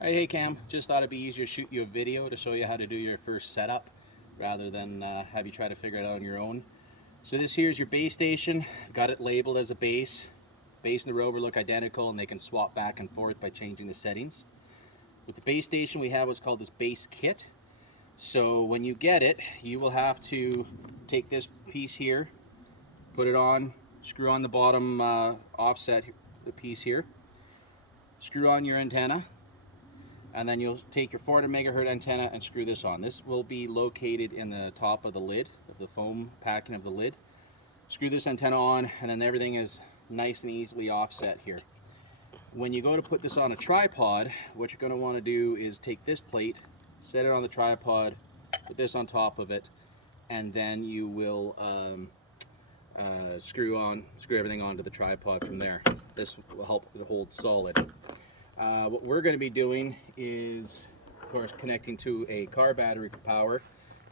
Alright, hey Cam, just thought it'd be easier to shoot you a video to show you how to do your first setup rather than have you try to figure it out on your own. So this here is your base station. I've got it labeled as a base. Base and the rover look identical and they can swap back and forth by changing the settings. With the base station we have what's called this base kit. So when you get it, you will have to take this piece here, put it on, screw on the bottom offset, the piece here, screw on your antenna, and then you'll take your 400 megahertz antenna and screw this on. This will be located in the top of the lid, of the foam packing of the lid. Screw this antenna on and then everything is nice and easily offset here. When you go to put this on a tripod, what you're going to want to do is take this plate, set it on the tripod, put this on top of it, and then you will screw everything onto the tripod from there. This will help it hold solid. What we're going to be doing is, of course, connecting to a car battery for power.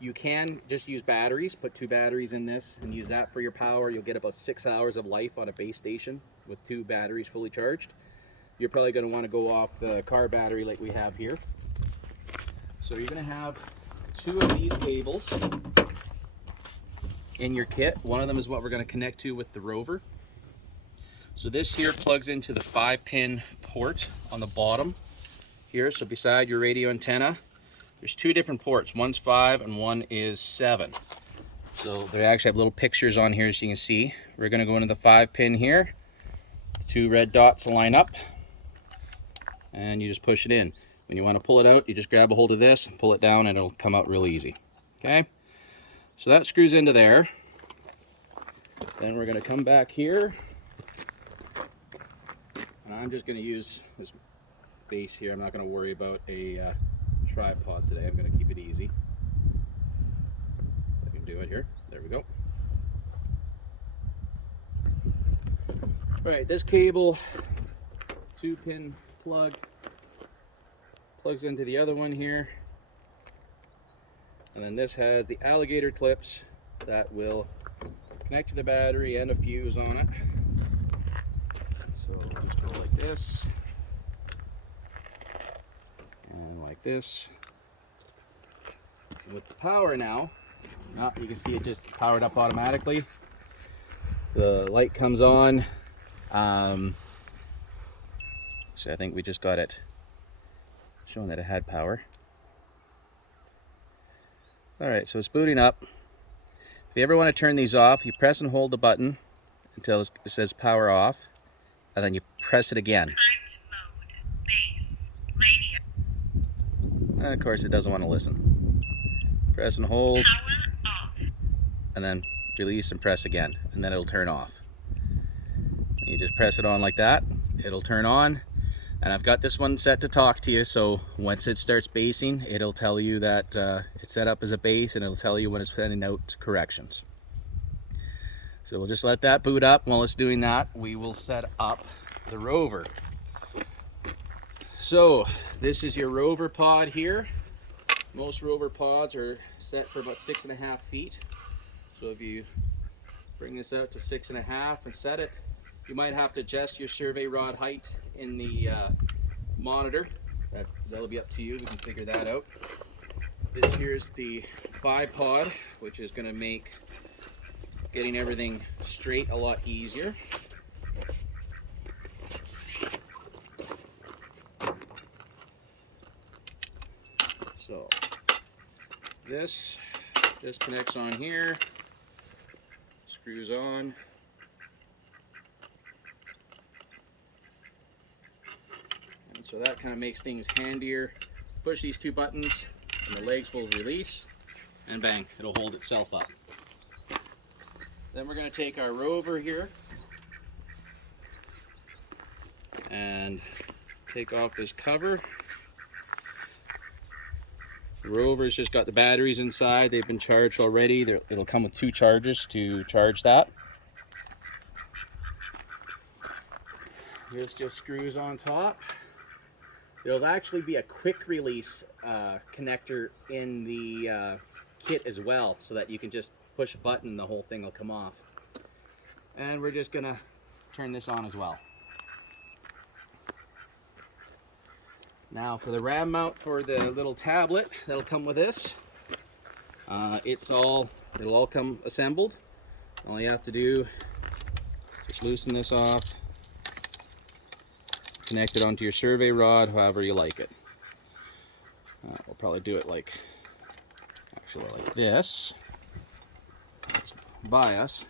You can just use batteries, put 2 batteries in this and use that for your power. You'll get about 6 hours of life on a base station with 2 batteries fully charged. You're probably going to want to go off the car battery like we have here. So you're going to have 2 of these cables in your kit. One of them is what we're going to connect to with the rover. So this here plugs into the 5-pin port on the bottom here. So beside your radio antenna, there's 2 different ports. One's 5 and one is 7. So they actually have little pictures on here, so you can see. We're going to go into the 5-pin here. The 2 red dots line up, and you just push it in. When you want to pull it out, you just grab a hold of this, pull it down, and it'll come out real easy. Okay? So that screws into there. Then we're going to come back here. And I'm just going to use this base here. I'm not going to worry about a tripod today. I'm going to keep it easy. I can do it here. There we go. Alright, this cable, 2-pin plug, plugs into the other one here. And then this has the alligator clips that will connect to the battery and a fuse on it. So we'll just go like this, and like this. And with the power now, you can see it just powered up automatically. The light comes on. So I think we just got it showing that it had power. Alright, so it's booting up. If you ever want to turn these off, you press and hold the button until it says power off. And then you press it again. And of course it doesn't want to listen. Press and hold, and then release and press again, and then it'll turn off. And you just press it on like that, it'll turn on. And I've got this one set to talk to you, so once it starts basing, it'll tell you that it's set up as a base, and it'll tell you when it's sending out corrections. So we'll just let that boot up. While it's doing that, we will set up the rover. So this is your rover pod here. Most rover pods are set for about 6.5 feet. So if you bring this out to 6.5 and set it, you might have to adjust your survey rod height in the monitor. That'll be up to you. We can figure that out. This here's the bipod, which is going to make getting everything straight a lot easier. So this just connects on here, screws on. And so that kind of makes things handier. Push these 2 buttons and the legs will release, and bang, it'll hold itself up. Then we're going to take our rover here and take off this cover. The rover's just got the batteries inside. They've been charged already. It'll come with 2 chargers to charge that. This just screws on top. There'll actually be a quick release connector in the kit as well, so that you can just push a button and the whole thing will come off. And we're just gonna turn this on as well. Now for the ram mount for the little tablet that'll come with this, it'll all come assembled. All you have to do is just loosen this off, connect it onto your survey rod however you like it. We'll probably do it like this, bias.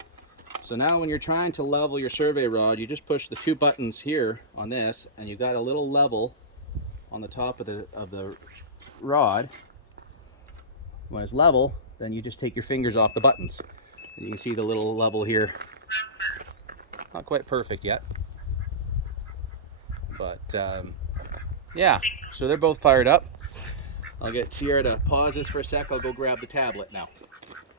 So now when you're trying to level your survey rod, you just push the 2 buttons here on this, and you've got a little level on the top of the rod. When it's level, then you just take your fingers off the buttons. And you can see the little level here. Not quite perfect yet. But yeah, so they're both fired up. I'll get Sierra to pause this for a sec. I'll go grab the tablet now.